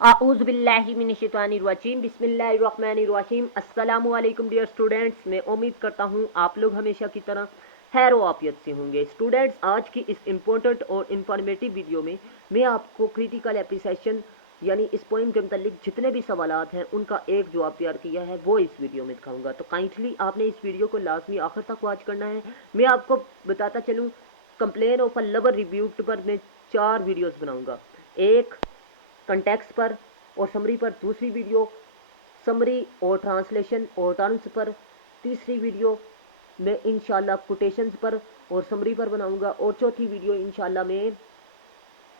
आऊज़ बिल्लाहि मिनश्शैतानिर्रजीम बिस्मिल्लाहिर्रहमानिर्रहीम। अस्सलामु अलैकुम डियर स्टूडेंट्स। मैं उम्मीद करता हूँ आप लोग हमेशा की तरह खैर व आफियत से होंगे। स्टूडेंट्स, आज की इस इम्पोर्टेंट और इन्फॉर्मेटिव वीडियो में मैं आपको क्रिटिकल एप्रिसिएशन यानी इस पॉइंट के मतलब जितने भी सवालात हैं उनका एक जवाब तैयार किया है, वो इस वीडियो में दिखाऊंगा। तो काइंडली आपने इस वीडियो को लाजमी आखिर तक वॉच करना है। मैं आपको बताता चलूँ, complain of a lover reviewed पर मैं 4 वीडियोज़ बनाऊँगा। एक कंटेक्स्ट पर और समरी पर, दूसरी वीडियो समरी और ट्रांसलेशन और टर्म्स पर, तीसरी वीडियो मैं इंशाल्लाह कोटेशंस पर और समरी पर बनाऊंगा, और चौथी वीडियो इंशाल्लाह मैं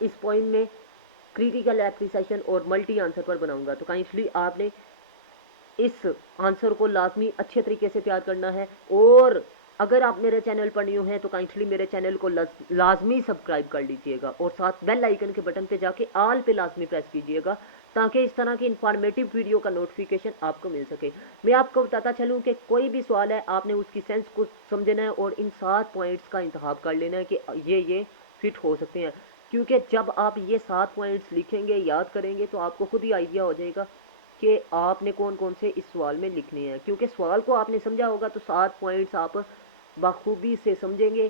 इस पॉइंट में क्रिटिकल एप्रिसिएशन और मल्टी आंसर पर बनाऊंगा। तो काइंडली आपने इस आंसर को लाजमी अच्छे तरीके से तैयार करना है, और अगर आप मेरे चैनल पर न्यू हैं तो काइंडली मेरे चैनल को लाजमी सब्सक्राइब कर लीजिएगा और साथ बेल आइकन के बटन पे जाके ऑल पे लाजमी प्रेस कीजिएगा, ताकि इस तरह की इन्फॉर्मेटिव वीडियो का नोटिफिकेशन आपको मिल सके। मैं आपको बताता चलूँ कि कोई भी सवाल है आपने उसकी सेंस को समझना है और इन 7 पॉइंट्स का इंतखाब कर लेना है कि ये फिट हो सकते हैं, क्योंकि जब आप ये 7 पॉइंट्स लिखेंगे, याद करेंगे, तो आपको खुद ही आइडिया हो जाएगा कि आपने कौन कौन से इस सवाल में लिखने हैं। क्योंकि सवाल को आपने समझा होगा तो 7 पॉइंट्स आप बखूबी से समझेंगे।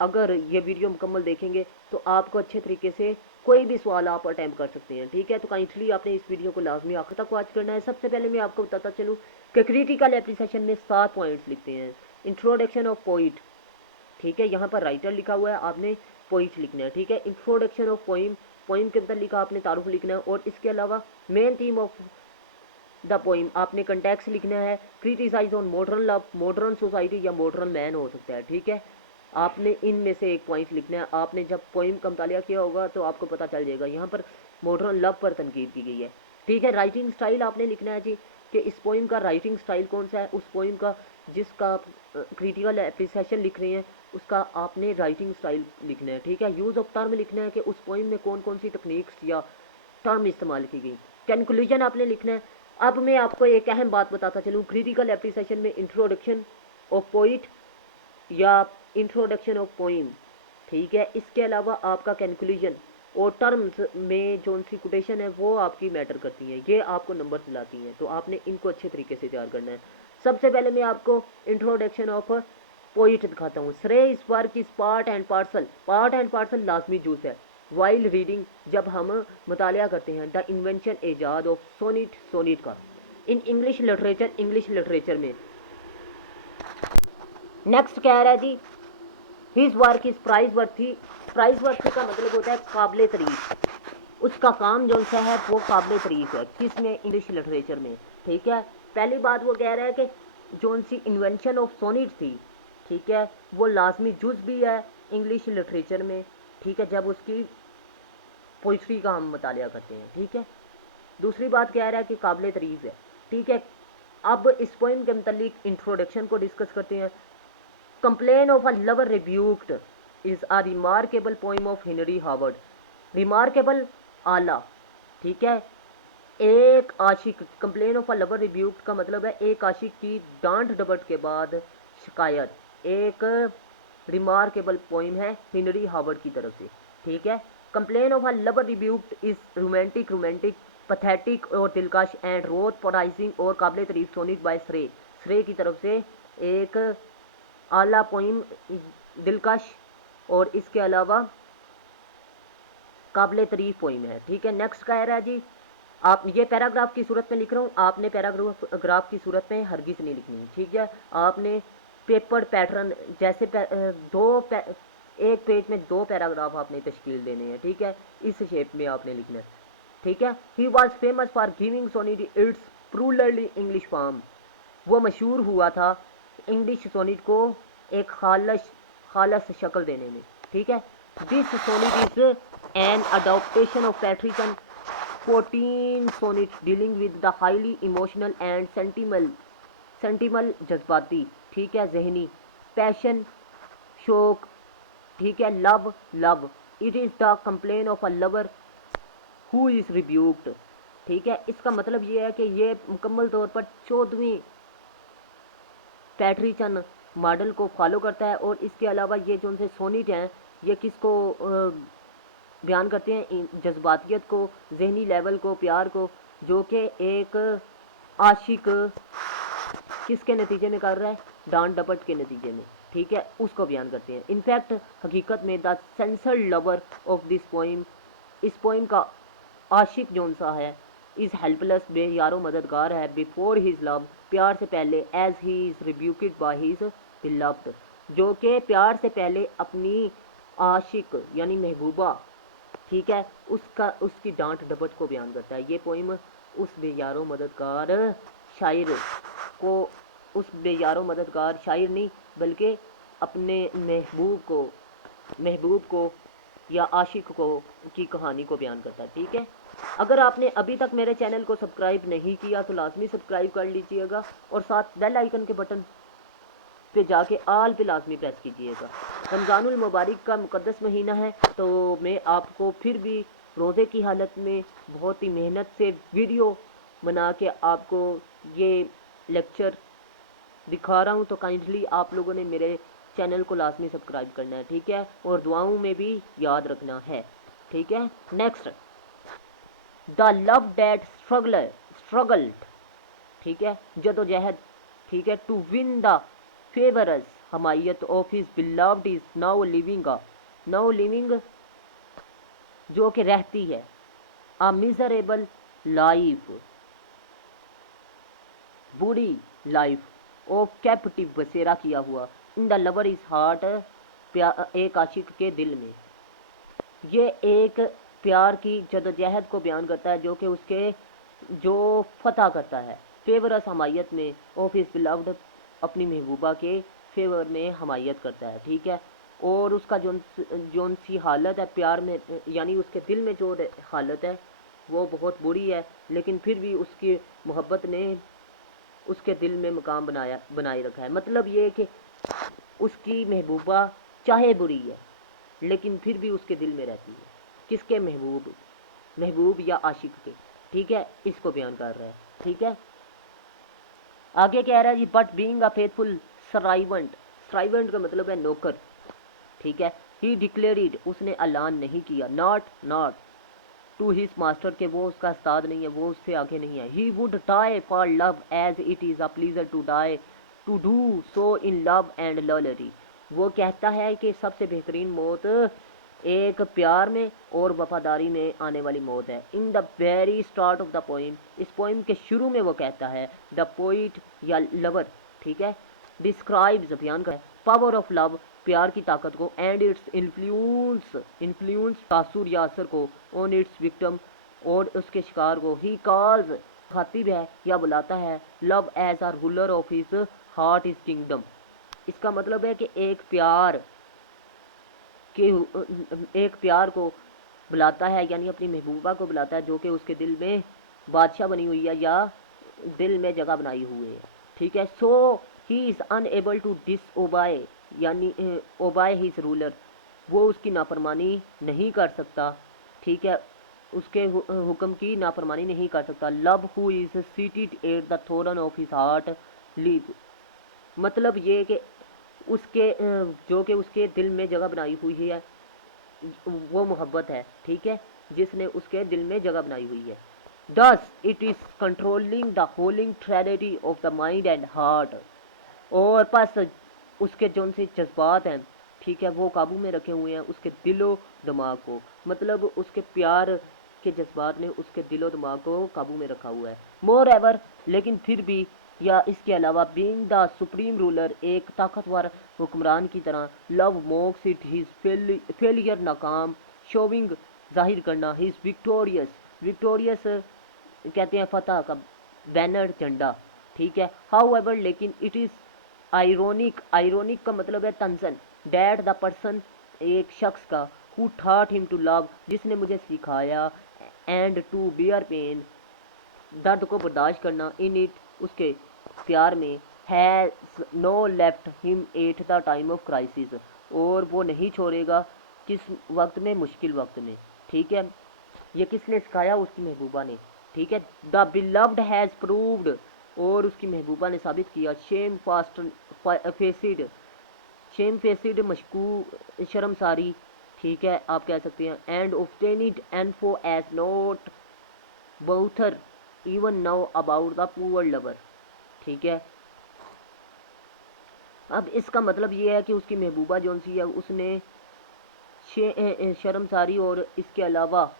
अगर ये वीडियो मुकम्मल देखेंगे तो आपको अच्छे तरीके से कोई भी सवाल आप अटैम्प्ट कर सकते हैं। ठीक है, तो काइंडली आपने इस वीडियो को लाजमी आखिर तक वॉच करना है। सबसे पहले मैं आपको बताता चलूँ कि क्रिटिकल एप्रिसिएशन में 7 पॉइंट्स लिखते हैं। इंट्रोडक्शन ऑफ पोइट, ठीक है, यहाँ पर राइटर लिखा हुआ है, आपने पोइट लिखना है। ठीक है, इंट्रोडक्शन ऑफ पोइम, पोइम के अंदर लिखा आपने तारुफ लिखना है, और इसके अलावा main theme of the poem आपने कंटेक्स्ट लिखना है। Criticise on modern love, modern society या मॉडर्न मैन हो सकता है। ठीक है, आपने इनमें से एक पॉइंट लिखना है। आपने जब पोइम का मुतालिया किया होगा तो आपको पता चल जाएगा, यहाँ पर मॉडर्न लव पर तनकीद की गई है। ठीक है, राइटिंग स्टाइल आपने लिखना है जी कि इस पोइम का राइटिंग स्टाइल कौन सा है, उस पोइम का जिसका क्रिटिकल एप्रिसिएशन लिख रहे हैं उसका आपने राइटिंग स्टाइल लिखना है। ठीक है, यूज़ ऑफ टर्म लिखना है कि उस पोइम में कौन कौन सी टेक्निक्स या टर्म इस्तेमाल की गई। कंक्लूजन आपने लिखना है। अब मैं आपको एक अहम बात बताता चलूँ, क्रिटिकल एप्रिसिएशन में इंट्रोडक्शन ऑफ पोइट या इंट्रोडक्शन ऑफ पोइम, ठीक है, इसके अलावा आपका कंक्लूजन और टर्म्स में जो सी कोटेशन है वो आपकी मैटर करती हैं, ये आपको नंबर दिलाती हैं। तो आपने इनको अच्छे तरीके से तैयार करना है। सबसे पहले मैं आपको इंट्रोडक्शन ऑफ पोइट दिखाता हूँ। Surrey his work is part and parcel लाजमी जूस है। वाइल रीडिंग, जब हम मुतालिया करते हैं, द इन्वेंशन एजाद ऑफ सोनिट, सोनिट का इन इंग्लिश लिटरेचर में। नेक्स्ट कह रहा है जी, his work is prize worthy. Prize worthy का मतलब होता है काबिल तारीफ, उसका काम जो सा है वो काबिल तारीफ है। किसमें? इंग्लिश लिटरेचर में। ठीक है, पहली बात वो कह रहा है कि जो सी इन्वेंशन ऑफ सोनिट थी, ठीक है, वो लाजमी जुज भी है इंग्लिश लिटरेचर में। ठीक है, जब उसकी पोइट्री का हम मुतालिया करते हैं। ठीक है, दूसरी बात कह रहा है कि काबिल तारीफ है। ठीक है, अब इस पोइम के मतलब इंट्रोडक्शन को डिस्कस करते हैं। Complain of a lover rebuked is a remarkable poem of Henry Howard. Remarkable, आला। ठीक है, एक आशिक, complain of a lover rebuked का मतलब है एक आशिक की डांट डपट के बाद शिकायत। एक रिमार्केबल पोइम है हेनरी हावर्ड की तरफ से। ठीक है, complain of a lover rebuked is romantic pathetic और दिलकश एंड रोथ पराइजिंग और काबिल तारीफ सोनिट बाय श्रे की तरफ से एक आला पोइम, दिलकश और इसके अलावा काबिल तारीफ पोइम है। ठीक है, नेक्स्ट कह रहा है जी, आप ये पैराग्राफ की सूरत में लिख रहा हूँ, आपने पैराग्राफ की सूरत में हरगिज नहीं लिखनी। ठीक है, आपने पेपर पैटर्न जैसे एक पेज में 2 पैराग्राफ आपने तश्कील देने हैं। ठीक है, इस शेप में आपने लिखना है। ठीक है, he was famous for giving sonnet its purely English form. वो मशहूर हुआ था इंग्लिश सोनिट को एक खालस शक्ल देने में। ठीक है, this sonnet is an adoption of Petrarchan 14 sonnet dealing with the highly emotional and sentimental जज्बाती, ठीक है, जहनी, पैशन, शोक, ठीक है, love. It is the complain of a lover who is rebuked. ठीक है, इसका मतलब ये है कि ये मुकम्मल तौर पर 14वीं पैट्रिचन मॉडल को फॉलो करता है, और इसके अलावा ये जो उनसे सोनिट हैं ये किसको बयान करते हैं जज्बातियत को, जहनी लेवल को, प्यार को, जो कि एक आशिक किसके नतीजे में कर रहा है, डांट डपट के नतीजे में, ठीक है, उसको बयान करते हैं। इनफैक्ट हकीकत में the sensor lover of this poem, इस पोइम का आशिक जौन सा है, इज़ हेल्पलेस, बेयारो मददगार है, बिफोर हिज लव, प्यार से पहले, as he is rebuked by his beloved, जो कि प्यार से पहले अपनी आशिक यानी महबूबा, ठीक है, उसकी डांट डपट को बयान करता है। ये पोइम उस बेयारो मददगार शायर को, उस बेयारो मददगार शायर नहीं बल्कि अपने महबूब को या आशिक को की कहानी को बयान करता है, ठीक है। अगर आपने अभी तक मेरे चैनल को सब्सक्राइब नहीं किया तो लाजमी सब्सक्राइब कर लीजिएगा और साथ बेल आइकन के बटन पे जाके आल पे लाजमी प्रेस कीजिएगा। रमज़ानुल मुबारक का मुक़द्दस महीना है, तो मैं आपको फिर भी रोज़े की हालत में बहुत ही मेहनत से वीडियो बना के आपको ये लेक्चर दिखा रहा हूँ, तो काइंडली आप लोगों ने मेरे चैनल को लाजमी सब्सक्राइब करना है, ठीक है, और दुआओं में भी याद रखना है, ठीक है। Next, the love that struggled, ठीक है, जदोजहद, ठीक है, टू विन द फेवरस हमायत of his beloved is now living, जो कि रहती है, अ मिजरेबल लाइफ, बुरी लाइफ ऑफ कैप्टिव, बसेरा किया हुआ, in the lover is heart, एक आशिक के दिल में। ये एक प्यार की जदोजहद को बयान करता है जो कि उसके जो फतह करता है फेवरस हमायत में, ऑफ हिज बिलव्ड, अपनी महबूबा के फेवर में हमायत करता है, ठीक है। और उसका जोन सी हालत है प्यार में, यानी उसके दिल में जो हालत है वो बहुत बुरी है, लेकिन फिर भी उसकी मोहब्बत ने उसके दिल में मकाम बनाए रखा है। मतलब ये कि उसकी महबूबा चाहे बुरी है लेकिन फिर भी उसके दिल में रहती है। किसके? महबूब या आशिक के, ठीक है, इसको बयान कर रहा है, ठीक है। आगे कह रहा है जी, बट बीइंग अ फेथफुल सर्वाइवेंट का मतलब है नौकर, ठीक है। ही डिक्लेयर्ड, उसने ऐलान नहीं किया, नॉट टू हिज मास्टर, के वो उसका उस्ताद नहीं है, वो उससे आगे नहीं है। He would die for love as it is a pleasure to die to do so in love and loyalty, वो कहता है कि सबसे बेहतरीन मौत एक प्यार में और वफादारी में आने वाली मौत है। In the very start of the poem, इस पोइम के शुरू में वो कहता है, द पोइट या लवर, ठीक है, डिस्क्राइब्स, बयान कर पावर ऑफ लव, प्यार की ताकत को, एंड इट्स इन्फ्लुएंस तासुर या असर को, ऑन इट्स विक्टिम, और उसके शिकार को। ही कॉल्स, खातिब है या बुलाता है, love as our ruler of his heart is kingdom. इसका मतलब है कि एक प्यार को बुलाता है, यानी अपनी महबूबा को बुलाता है जो कि उसके दिल में बादशाह बनी हुई है या दिल में जगह बनाई हुई है, ठीक है। So he is unable to डिसओबाय, यानी ओबाय हिज रूलर, वो उसकी नाफरमानी नहीं कर सकता, ठीक है, उसके हुक्म की नाफरमानी नहीं कर सकता। Love who is seated at the throne of his heart live, मतलब ये कि उसके जो कि उसके दिल में जगह बनाई हुई है वो मोहब्बत है, ठीक है, जिसने उसके दिल में जगह बनाई हुई है। Thus it is controlling the holding trinity of the mind and heart, और बस उसके जो से जज्बात हैं, ठीक है, वो काबू में रखे हुए हैं उसके दिलो दिमाग को, मतलब उसके प्यार के जज्बात ने उसके दिलो दिमाग को काबू में रखा हुआ है। मोर एवर, लेकिन फिर भी या इसके अलावा, बीइंग द सुप्रीम रूलर, एक ताकतवर हुक्मरान की तरह, लव मॉक्स इट हिज फेलियर, नाकाम, शोविंग, जाहिर करना, हिज विक्टोरियस कहते हैं फतह का बैनर, झंडा, ठीक है। हाउ एवर, लेकिन इट इज़ आयरोनिक का मतलब है तंजन, डैट द पर्सन, एक शख्स का, who taught him to love, जिसने मुझे सिखाया, एंड टू बियर पेन, दर्द को बर्दाश्त करना, इन इट, उसके प्यार में, has no left him at the time of crisis, और वो नहीं छोड़ेगा किस वक्त में, मुश्किल वक्त में, ठीक है। ये किसने सिखाया? उसकी महबूबा ने, ठीक है। द बिलव्ड हैज़ प्रूव्ड, और उसकी महबूबा ने साबित किया, शेम फेसिड मशकू, शर्मसारी, ठीक है, आप कह सकते हैं and obtained info as not bouther even now about the poor lover। ठीक है, अब इसका मतलब ये है कि उसकी महबूबा जौन सी है उसने शर्मसारी और इसके अलावा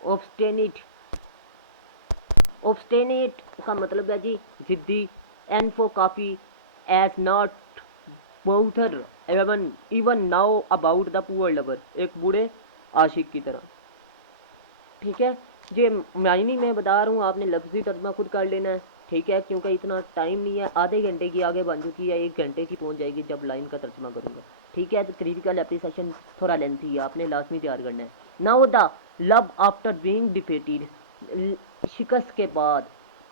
ऑब्स्टेनेट, ऑब्स्टेनेट का मतलब है जी जिद्दी, एनफो काफ़ी, as not bother even even now about the poor lover, एक बूढ़े आशिक की तरह। ठीक है, ये मायनी मैं बता रहा हूँ, आपने लफ्जी तर्जमा खुद कर लेना है। ठीक है, क्योंकि इतना टाइम नहीं है, आधे घंटे की आगे बन चुकी है, 1 घंटे की पहुँच जाएगी जब लाइन का तर्जमा करूँगा। ठीक है, तो क्रिटिकल एप्रीसिएशन थोड़ा लेंथी है, आपने लाजमी तैयार करना है। Now the love after being defeated, शिकस्त के बाद,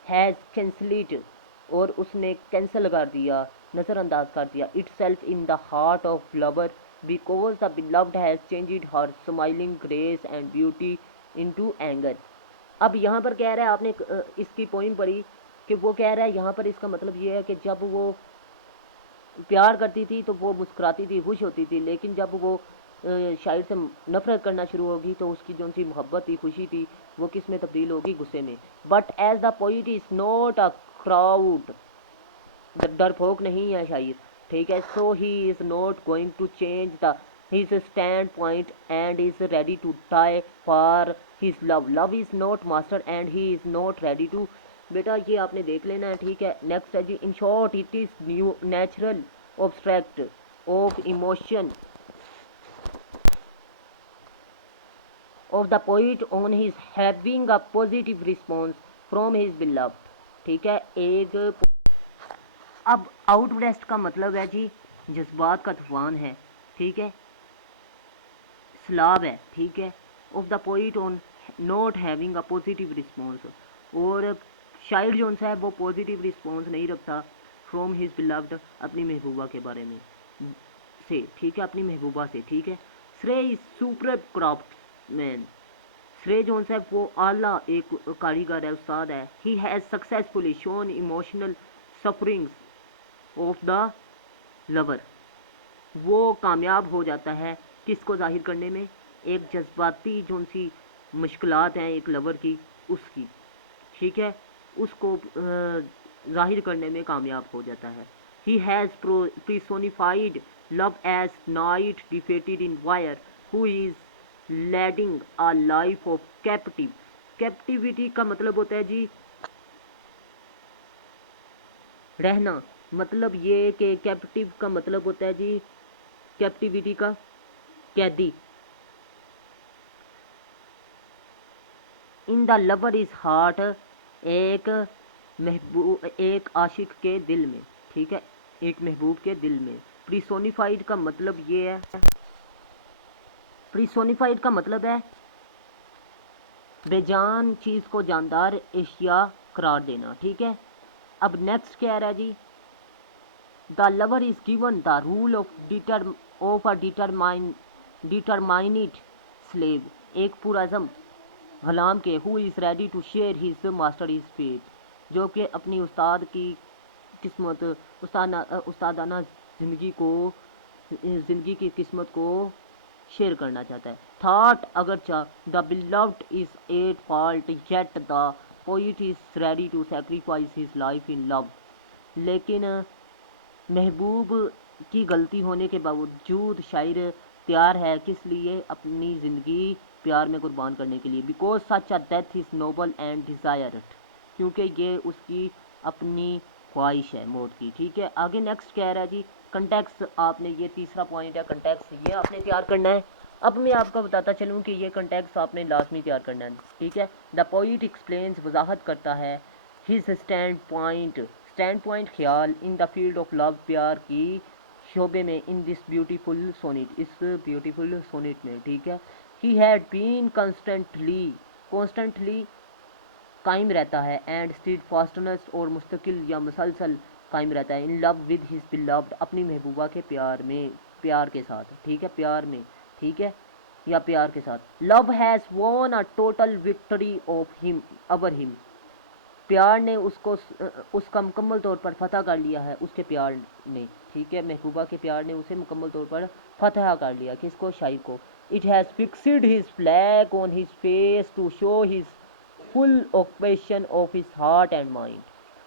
हैज़ कैंसलेड, और उसने कैंसिल कर दिया, नज़रअंदाज कर दिया, it self in the heart of lover because the beloved has changed her smiling grace and beauty into anger. अब यहाँ पर कह रहा है, आपने इसकी पोइम पढ़ी कि वो कह रहा है यहाँ पर, इसका मतलब ये है कि जब वो प्यार करती थी तो वो मुस्कुराती थी, खुश होती थी, लेकिन जब वो शायर से नफरत करना शुरू होगी तो उसकी जो सी मोहब्बत थी, खुशी थी, वो किस में तब्दील होगी, गुस्से में। But as the poet is not a coward, डरपोक नहीं है शायर। ठीक है, so he is not going to change the his standpoint and is ready to die for his love. Love is not master and he is not ready to. बेटा ये आपने देख लेना है। ठीक है, नेक्स्ट है जी, in short it is new natural abstract of emotion of the poet on his having a positive response from his beloved। ठीक है, एक अब आउटब्रेस्ट का मतलब है जी जज्बात का तूफान है। ठीक है, सलाब है। ठीक है, of the poet on not having a positive response, और शायर जो सा है वो पॉजिटिव रिस्पॉन्स नहीं रखता फ्रॉम हिज बिलव्ड, अपनी महबूबा के बारे में से। ठीक है, अपनी महबूबा से। ठीक है, श्रेय इज सुपर क्राफ्ट मैन, श्रेय जो है वो आला एक कारीगर है, उस्ताद है। He has successfully shown emotional sufferings of the lover, वो कामयाब हो जाता है किसको जाहिर करने में, एक जज्बाती जो सी मुश्किलात हैं एक लवर की, उसकी। ठीक है, उसको जाहिर करने में कामयाब हो जाता है। He has personified love as knight defeated in war who is leading a life of captive. Captivity का मतलब होता है जी रहना, मतलब ये कि कैप्टिव का मतलब होता है जी कैप्टिविटी का कैदी। इन द लवर इज हार्ट, एक महबूब, एक आशिक के दिल में। ठीक है, एक महबूब के दिल में। प्रिसोनिफाइड का मतलब ये है, प्रिसोनिफाइड का मतलब है बेजान चीज़ को जानदार एशिया करार देना। ठीक है, अब नेक्स्ट क्या है जी, the lover is given the rule of a determined slave, एक पुरज़म गुलाम के, who is ready to share his master is faith, जो कि अपनी उस्ताद की किस्मत, उस्तादाना ज़िंदगी की किस्मत को शेयर करना चाहता है। थाट अगरचा the beloved is at fault yet the poet is ready to sacrifice his life in love, लेकिन महबूब की गलती होने के बावजूद शायर तैयार है किस लिए, अपनी ज़िंदगी प्यार में कुर्बान करने के लिए। Because such a death is noble and desired, क्योंकि ये उसकी अपनी ख्वाहिश है मौत की। ठीक है, आगे नेक्स्ट कह रहा है जी कंटेक्स्ट, आपने ये तीसरा पॉइंट है कंटेक्स्ट, ये आपने तैयार करना है। अब मैं आपको बताता चलूँ कि ये कंटेक्स्ट आपने लाजमी तैयार करना है। ठीक है, द पोइट एक्सप्लेन्स, वजाहत करता है, हिज स्टैंड पॉइंट ख्याल, in the field of love, प्यार की शोबे में, इन दिस ब्यूटीफुल सोनेट, इस ब्यूटीफुल सोनेट में। ठीक है, ही हैड बीन कॉन्स्टेंटली कायम रहता है, एंड स्टीड फास्टनेस, और मुस्तकिल या मुसलसल कायम रहता है, in love with his beloved, अपनी महबूबा के प्यार में, प्यार के साथ। ठीक है, प्यार में। ठीक है, या प्यार के साथ। Love has won a total victory of him over him, प्यार ने उसका मुकम्मल तौर पर फतह कर लिया है, उसके प्यार ने, ठीक है, महबूबा के प्यार ने उसे मुकम्मल तौर पर फतह कर लिया, किसको, शायर को। It has fixed his flag on his face to show his full occupation of his heart and mind,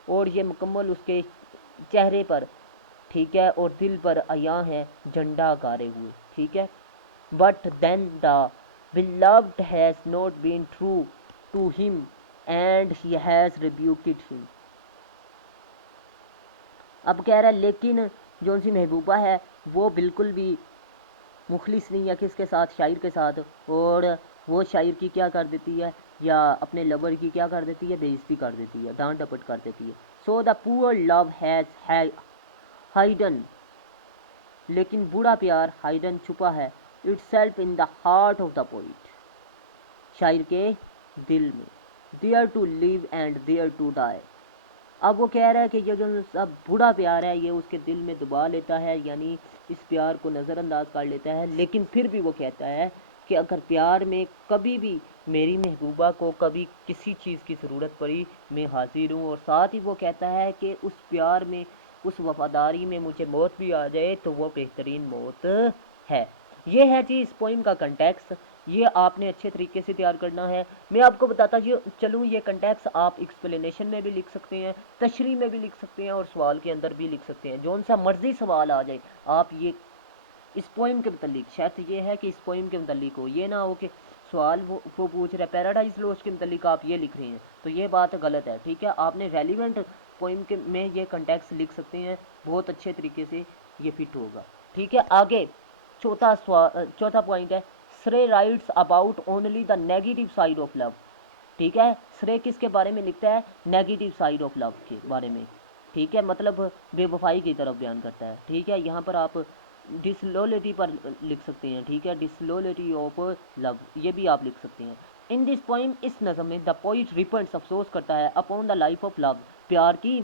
और ये मुकम्मल उसके चेहरे पर, ठीक है, और दिल पर आया है झंडा गाड़े हुए, ठीक है। But then the beloved has not been true to him and he has rebuked him। अब कह रहा है लेकिन जो सी महबूबा है वो बिल्कुल भी मुखलिस नहीं है किसके साथ, शायर के साथ, और वो शायर की क्या कर देती है, या अपने लवर की क्या कर देती है, बेइज्जती कर देती है, डांट डपट कर देती है। So the poor love has hidden, लेकिन बुरा प्यार हाइडन छुपा है, itself in the heart of the poet, शायर के दिल में, there to live and there to die. अब वो कह रहा है कि ये जो सब बुरा प्यार है ये उसके दिल में दबा लेता है, यानी इस प्यार को नज़रअंदाज कर लेता है, लेकिन फिर भी वो कहता है कि अगर प्यार में कभी भी मेरी महबूबा को कभी किसी चीज़ की ज़रूरत पड़ी मैं हाजिर हूँ, और साथ ही वो कहता है कि उस प्यार में, उस वफादारी में मुझे मौत भी आ जाए तो वो बेहतरीन मौत है। ये है जी इस पोइम का कंटेक्स्ट, ये आपने अच्छे तरीके से तैयार करना है। मैं आपको बताता चलूँ ये कंटेक्स्ट आप एक्सप्लेनेशन में भी लिख सकते हैं, तशरीह में भी लिख सकते हैं, और सवाल के अंदर भी लिख सकते हैं, जौन सा मर्जी सवाल आ जाए आप ये इस पोइम के मतलब, शर्त ये है कि इस पोइम के मतलब हो, ये ना हो कि सवाल वो पूछ रहे पैराडाइज लॉस्ट के मतलब आप ये लिख रहे हैं, तो ये बात गलत है, ठीक है। आपने रेलिवेंट पोइम के में ये कंटेक्स्ट लिख सकते हैं, बहुत अच्छे तरीके से ये फिट होगा, ठीक है। आगे चौथा पॉइंट है, श्रेय writes about only the negative side of love, ठीक है। श्रेय किसके बारे में लिखता है, नेगेटिव साइड ऑफ लव के बारे में, ठीक है, मतलब बेवफाई की तरफ बयान करता है, ठीक है। यहाँ पर आप डिसलोयल्टी पर लिख सकते हैं, ठीक है, डिसलोयल्टी ऑफ लव, ये भी आप लिख सकते हैं। इन दिस पोइम, इस नज़म में द पोइट रिपेंट्स, अफसोस करता है, upon the life of love, प्यार की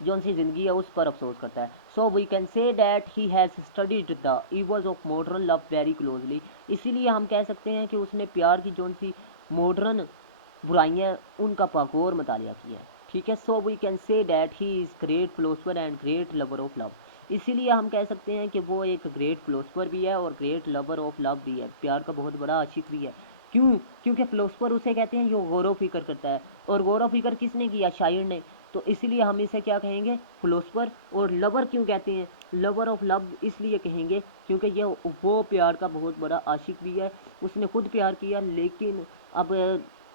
जो सी ज़िंदगी है उस पर अफसोस करता है। So we can say that he has studied the evils of modern love very closely, इसीलिए हम कह सकते हैं कि उसने प्यार की जो सी मॉडर्न बुराइयाँ उनका पागौर मतालिया किया है, ठीक है। So we can say that he is great philosopher and great lover of love, इसीलिए हम कह सकते हैं कि वो एक ग्रेट फिलोसफर भी है और ग्रेट लवर ऑफ लव भी है, प्यार का बहुत बड़ा आशिक भी है। क्यों, क्योंकि फिलोसफर उसे कहते हैं जो गौर व फिक्र करता है, और गौर व फिक्र किसने किया, शायर ने, तो इसलिए हम इसे क्या कहेंगे, फिलोसफर। और लवर क्यों कहते हैं, लवर ऑफ लव इसलिए कहेंगे क्योंकि ये वो प्यार का बहुत बड़ा आशिक भी है, उसने खुद प्यार किया, लेकिन अब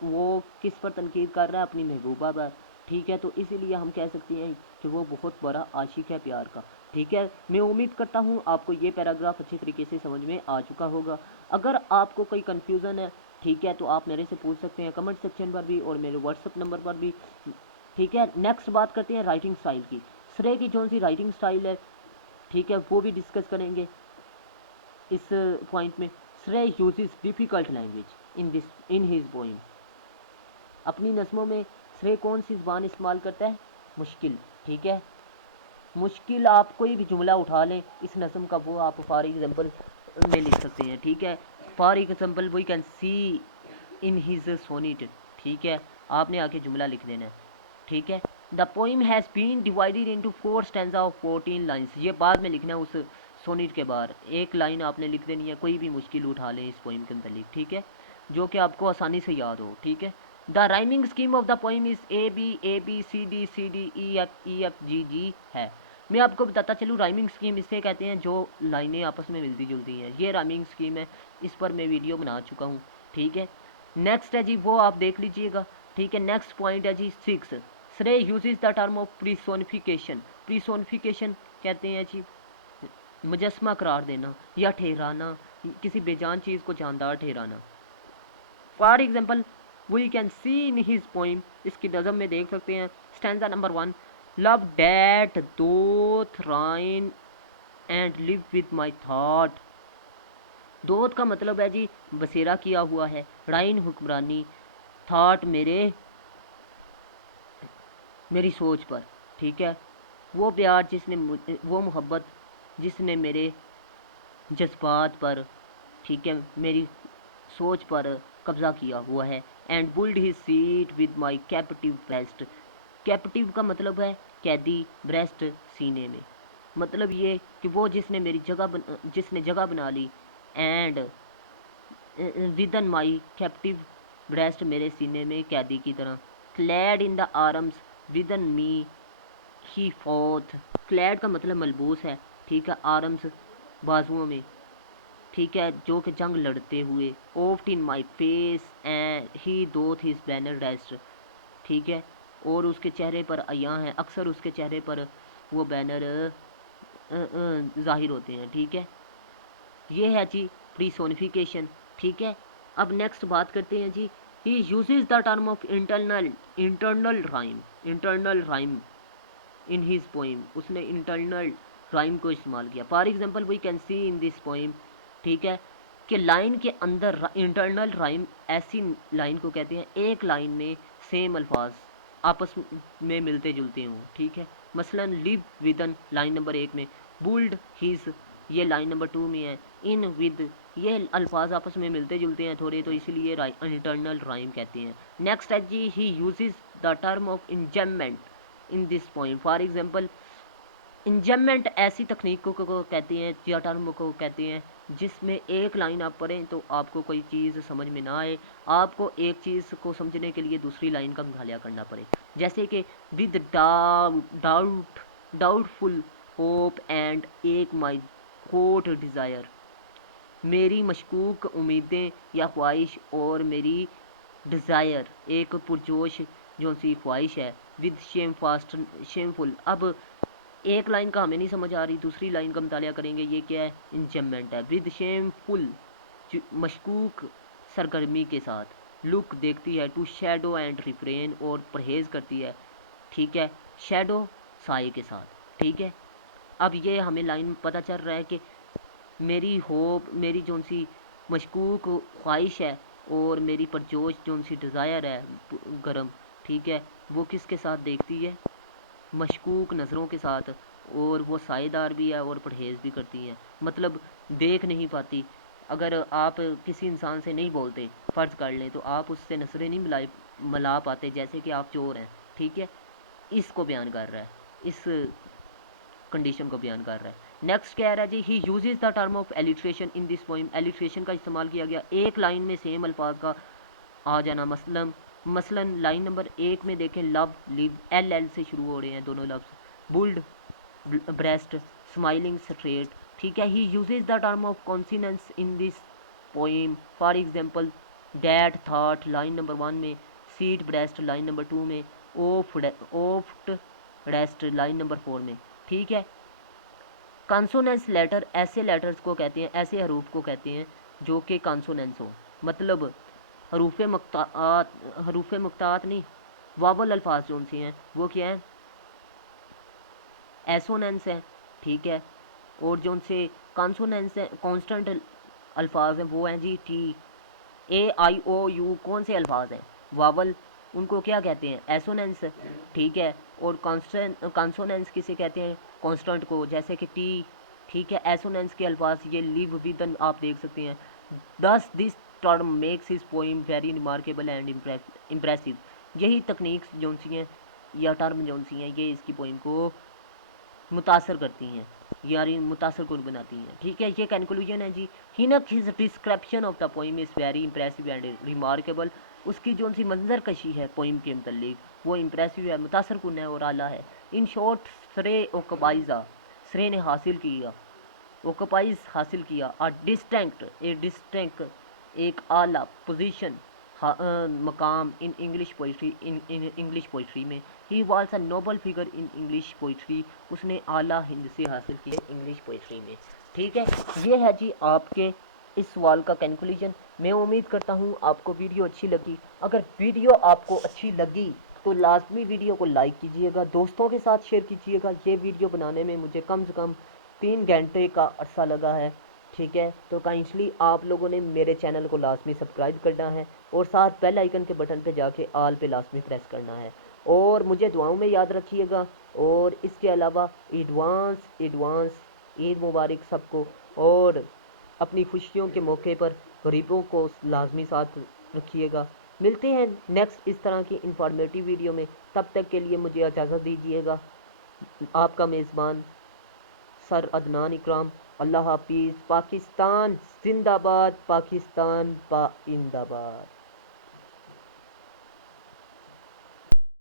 वो किस पर तनकीद कर रहा है, अपनी महबूबा पर, ठीक है। तो इसीलिए हम कह सकते हैं कि वो बहुत बड़ा आशिक है प्यार का, ठीक है। मैं उम्मीद करता हूँ आपको ये पैराग्राफ अच्छी तरीके से समझ में आ चुका होगा। अगर आपको कोई कन्फ्यूज़न है, ठीक है, तो आप मेरे से पूछ सकते हैं कमेंट सेक्शन पर भी और मेरे व्हाट्सअप नंबर पर भी, ठीक है। नेक्स्ट बात करते हैं राइटिंग स्टाइल की, श्रेय की जो सी राइटिंग स्टाइल है, ठीक है, वो भी डिस्कस करेंगे इस पॉइंट में। श्रेय uses difficult language in his poem, अपनी नज़मों में श्रेय कौन सी ज़बान इस्तेमाल करता है, मुश्किल, ठीक है। मुश्किल, आप कोई भी जुमला उठा लें इस नज़म का, वो आप फॉर एग्जांपल में लिख सकते हैं, ठीक है। For example we can see in his sonnet, ठीक है, आपने आके जुमला लिख देना है, ठीक है। The poem has been divided into 4 stanza of 14 lines, ये बाद में लिखना है उस सोनेट के बाद, एक लाइन आपने लिख देनी है, कोई भी मुश्किल उठा लें इस पोइम के अंदर, ठीक है, जो कि आपको आसानी से याद हो, ठीक है। The rhyming scheme of the poem is A B C D E F G है। मैं आपको बताता चलूँ, राइमिंग स्कीम इससे कहते हैं जो लाइनें आपस में मिलती जुलती हैं, ये राइमिंग स्कीम है, इस पर मैं वीडियो बना चुका हूँ, ठीक है। नेक्स्ट है जी, वो आप देख लीजिएगा, ठीक है। नेक्स्ट पॉइंट है जी 6, श्रेय यूजेस द टर्म ऑफ प्रीसोनिफिकेशन, प्रीसोनिफिकेशन कहते हैं जी मुजस्मा करार देना या ठहराना, किसी बेजान चीज़ को जानदार ठहराना। For example we can see in his poem, इसकी नज़म में देख सकते हैं, stanza number 1, love that doth reign and live with my thought, doth का मतलब है जी बसेरा किया हुआ है, राइन हुक्मरानी, थाट मेरी सोच पर, ठीक है। वो प्यार जिसने वो मोहब्बत जिसने मेरे जज्बात पर, ठीक है, मेरी सोच पर कब्ज़ा किया हुआ है, and built his seat with my captive breast. Captive का मतलब है कैदी, ब्रेस्ट सीने में, मतलब ये कि वो जिसने जगह बना ली, and within my captive breast, मेरे सीने में कैदी की तरह। Clad in the arms within me he fought. Clad का मतलब मलबूस है, ठीक है, आर्म्स बाजुओं में, ठीक है, जो कि जंग लड़ते हुए। Oft in my face and he doth his banner rest, ठीक है, और उसके चेहरे पर अयां है, अक्सर उसके चेहरे पर वो बैनर जाहिर होते हैं, ठीक है। ये है जी प्रीसोनिफिकेशन, ठीक है। अब नेक्स्ट बात करते हैं जी, he uses the term of internal rhyme in his poem. उसने इंटरनल राइम को इस्तेमाल किया। For example we can see in this poem, ठीक है, कि लाइन के अंदर इंटरनल राइम ऐसी लाइन को कहते हैं एक लाइन में सेम अल्फाज आपस में मिलते जुलते हों, ठीक है। मसलन लिव विदन लाइन नंबर 1 में, बुल्ड हिज ये लाइन नंबर 2 में है, इन विद ये अल्फाज आपस में मिलते जुलते हैं थोड़े, तो इसलिए इंटरनल राइम कहते हैं। नेक्स्ट है जी, he uses the term of enjambment in this point. For example enjambment ऐसी तकनीक को कहते हैं या टर्म को कहते हैं जिसमें एक लाइन आप पढ़ें तो आपको कोई चीज़ समझ में ना आए, आपको एक चीज़ को समझने के लिए दूसरी लाइन का मुताला करना पड़े। जैसे कि विद डाउटफुल होप एंड एक माई होट डिज़ायर, मेरी मशकूक उम्मीदें या ख्वाहिश और मेरी डिज़ायर एक पुरजोश जो सी ख्वाहिश है। विद शेमफुल, अब एक लाइन का हमें नहीं समझ आ रही, दूसरी लाइन का मुताला करेंगे, ये क्या है, इंजमेंट है। विद शेमफुल मशकूक सरगर्मी के साथ। लुक देखती है, टू शेडो एंड रिफ्रेन और परहेज करती है, ठीक है, शेडो साए के साथ, ठीक है। अब ये हमें लाइन पता चल रहा है कि मेरी होप, मेरी जो सी मशकूक ख्वाहिश है और मेरी परजोश जो सी डिज़ायर है गरम, ठीक है, वो किसके साथ देखती है, मशकूक नज़रों के साथ, और वो सायेदार भी है और परहेज़ भी करती हैं, मतलब देख नहीं पाती। अगर आप किसी इंसान से नहीं बोलते, फ़र्ज़ कर लें, तो आप उससे नज़रें नहीं मिला पाते, जैसे कि आप चोर हैं, ठीक है, इसको बयान कर रहा है, इस कंडीशन को बयान कर रहा है। नेक्स्ट क्या है जी, he uses the term of alliteration in this poem. Alliteration का इस्तेमाल किया गया एक लाइन में सेम अल्फाज का आ जाना। मसलन लाइन नंबर 1 में देखें, लव लिव एल एल से शुरू हो रहे हैं दोनों लफ्ज़, बुल्ड ब्रेस्ट, स्माइलिंग स्ट्रेट, ठीक है। He uses the term of consonance in this poem. For example that thought line number 1 में, सीट ब्रेस्ट लाइन नंबर 2 में, ओफ्ट रेस्ट लाइन नंबर 4 में, ठीक है। कॉन्सोनेंस लेटर ऐसे लेटर्स को कहते हैं, ऐसे हरूफ को कहते हैं जो कि कॉन्सोनेंस हो, मतलब हरूफ मुक्तात नहीं, वावल अल्फाज जो से हैं वो क्या हैं, एसोनेंस हैं, ठीक है। और जो से कॉन्सोनेंस हैं, कॉन्स्टेंट अल्फाज हैं, वो हैं G T A I O you. कौन से अल्फाज हैं, वावल, उनको क्या कहते हैं, एसोनेंस, ठीक है। और कॉन्सोनेंस किसे कहते हैं, कॉन्स्टेंट को, जैसे कि टी, ठीक है। एसोनेंस के अल्फाज ये लिव विदन आप देख सकते हैं। दस this term makes his poem very remarkable and impressive. यही तकनीक जो सी हैं या टर्म जो सी हैं, ये इसकी पोइम को मुतासर करती हैं, यानी मुतासर कुन बनाती हैं, ठीक है। ये कंक्लूजन है जी। हिनक his description of the poem is very impressive and remarkable. उसकी जो सी मंजर कशी है पोइम के मतलब वो इंप्रेसिव है, मुतासर कुन है और आला है। इन शॉर्ट श्रे ओकबाइजा, श्रे ने हासिल किया, ओकपाइज हासिल किया, डिस्टिंक्ट एक आला पोजीशन, मकाम in English poetry, in English poetry में। He was a noble figure in English poetry, उसने आला हिंद से हासिल किए इंग्लिश पोइट्री में, ठीक है। ये है जी आपके इस सवाल का कंक्लूजन। मैं उम्मीद करता हूँ आपको वीडियो अच्छी लगी। अगर वीडियो आपको अच्छी लगी तो लाजमी वीडियो को लाइक कीजिएगा, दोस्तों के साथ शेयर कीजिएगा। ये वीडियो बनाने में मुझे कम से कम 3 घंटे का अरसा लगा है, ठीक है। तो काइंडली आप लोगों ने मेरे चैनल को लाजमी सब्सक्राइब करना है और साथ बेल आइकन के बटन पे जाके ऑल पे लाजमी प्रेस करना है, और मुझे दुआओं में याद रखिएगा। और इसके अलावा एडवांस ईद मुबारक सबको, और अपनी खुशियों के मौके पर गरीबों को लाजमी साथ रखिएगा। मिलते हैं नेक्स्ट इस तरह की इंफॉर्मेटिव वीडियो में। तब तक के लिए मुझे इजाज़त दीजिएगा। आपका मेज़बान सर अदनान इकराम। अल्लाह हाफिज़। पाकिस्तान जिंदाबाद, पाकिस्तान जिंदाबाद।